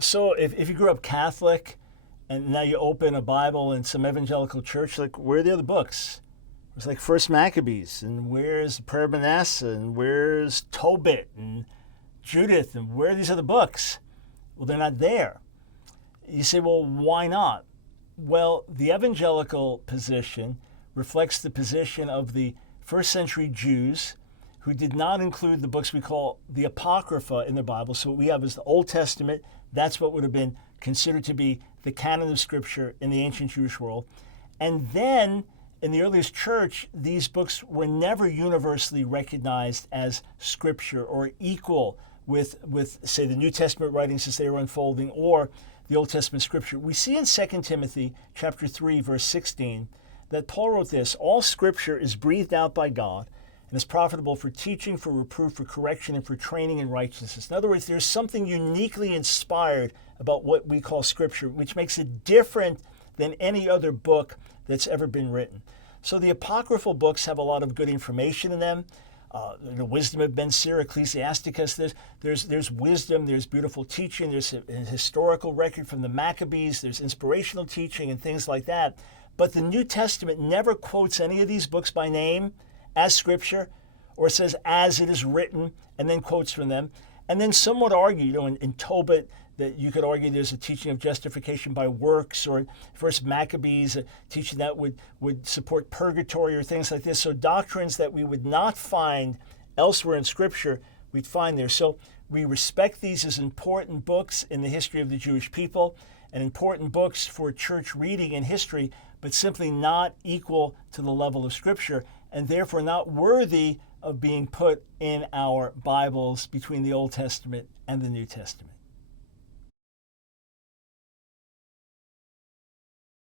So if you grew up Catholic and now you open a Bible in some evangelical church, like, where are the other books? It's like First Maccabees, and where's the Prayer of Manasseh, and where's Tobit and Judith, and where are these other books? Well, they're not there. You say, well, why not? Well, the evangelical position reflects the position of the first century Jews who did not include the books we call the Apocrypha in their Bible. So what we have is the Old Testament. That's what would have been considered to be the canon of Scripture in the ancient Jewish world. And then in the earliest church, these books were never universally recognized as Scripture or equal with say, the New Testament writings as they were unfolding or the Old Testament Scripture. We see in 2 Timothy chapter 3, verse 16, that Paul wrote this: all Scripture is breathed out by God and is profitable for teaching, for reproof, for correction, and for training in righteousness. In other words, there's something uniquely inspired about what we call Scripture, which makes it different than any other book that's ever been written. So the apocryphal books have a lot of good information in them. The wisdom of Ben Sira, Ecclesiasticus, there's wisdom, there's beautiful teaching, there's a historical record from the Maccabees, there's inspirational teaching and things like that. But the New Testament never quotes any of these books by name as Scripture, or says as it is written, and then quotes from them. And then some would argue, in Tobit, that you could argue there's a teaching of justification by works, or First Maccabees, a teaching that would support purgatory or things like this. So doctrines that we would not find elsewhere in Scripture, we'd find there. So we respect these as important books in the history of the Jewish people and important books for church reading and history, but simply not equal to the level of Scripture, and therefore not worthy of being put in our Bibles between the Old Testament and the New Testament.